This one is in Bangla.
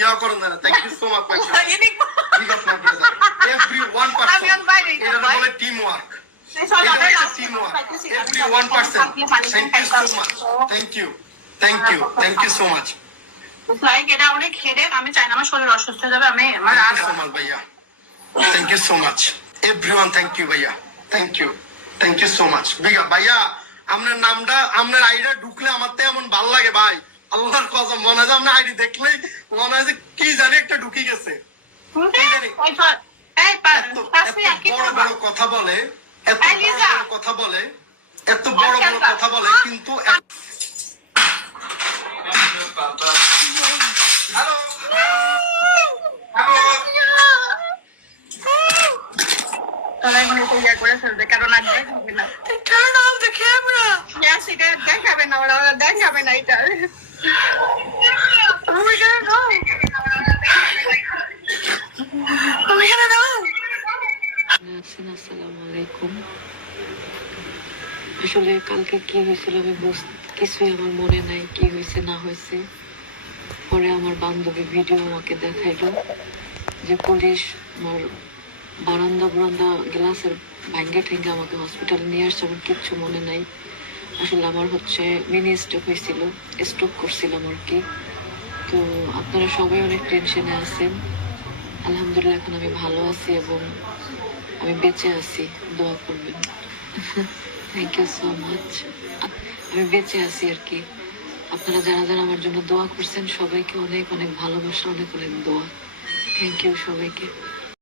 ইয়া করেন না। Thank you so much my brother. Big up my brother. Everyone person. এটা বলে team work. Team work. Everyone person. Thank you so much. Thank you. Thank you. Thank you so much. Like এটা অনেক হেডেক, আমি চাই না আমার শরীর অসুস্থ হয়ে যাবে। আমি আমার আর সো মাচ ভাইয়া। Thank you so much. Everyone thank you ভাইয়া। Thank you. Thank you so much. Big up ভাইয়া। আপনার নামটা আপনার আইডিটা ঢুকলে আমার তো এমন ভালো লাগে ভাই। আল্লাহর কসম মনে হয় আপনার আইডি দেখলেই মনে হয় যে কি জানি একটা ঢুকি গেছে। বড় বড় কথা বলে, এত বড় বড় কথা বলে, এত বড় বড় কথা বলে, কিন্তু কারণ আর দেখাবে না। Turn off the camera. Yes, এটা দেখাবে না, ওরা দেখাবে না এটা। Oh my God, no. Oh my God, no. আসসালামু আলাইকুম। আসলে কালকে কি হয়েছিল আমি কিছুই আমার মনে নাই, কি হয়েছে না হয়েছে। পরে আমার বান্ধবী ভিডিও আমাকে দেখাইলো যে পুলিশ আমার বারান্দা গ্লাসের ভাঙ্গে ঠেঙ্গে আমাকে হসপিটালে নিয়ে আসছে। আমার কিচ্ছু মনে নাই। আসলে আমার মিনি স্ট্রোক হয়েছিল, স্ট্রোক করছিলাম আর কি। তো আপনারা সবাই অনেক টেনশনে আছেন। আলহামদুলিল্লাহ এখন আমি ভালো আছি এবং আমি বেঁচে আছি, দোয়া করবেন। Thank you so much. আমি বেঁচে আছি আর কি। আপনারা যারা যারা আমার জন্য দোয়া করছেন সবাইকে অনেক অনেক ভালোবাসা, অনেক অনেক দোয়া। থ্যাংক ইউ সবাইকে।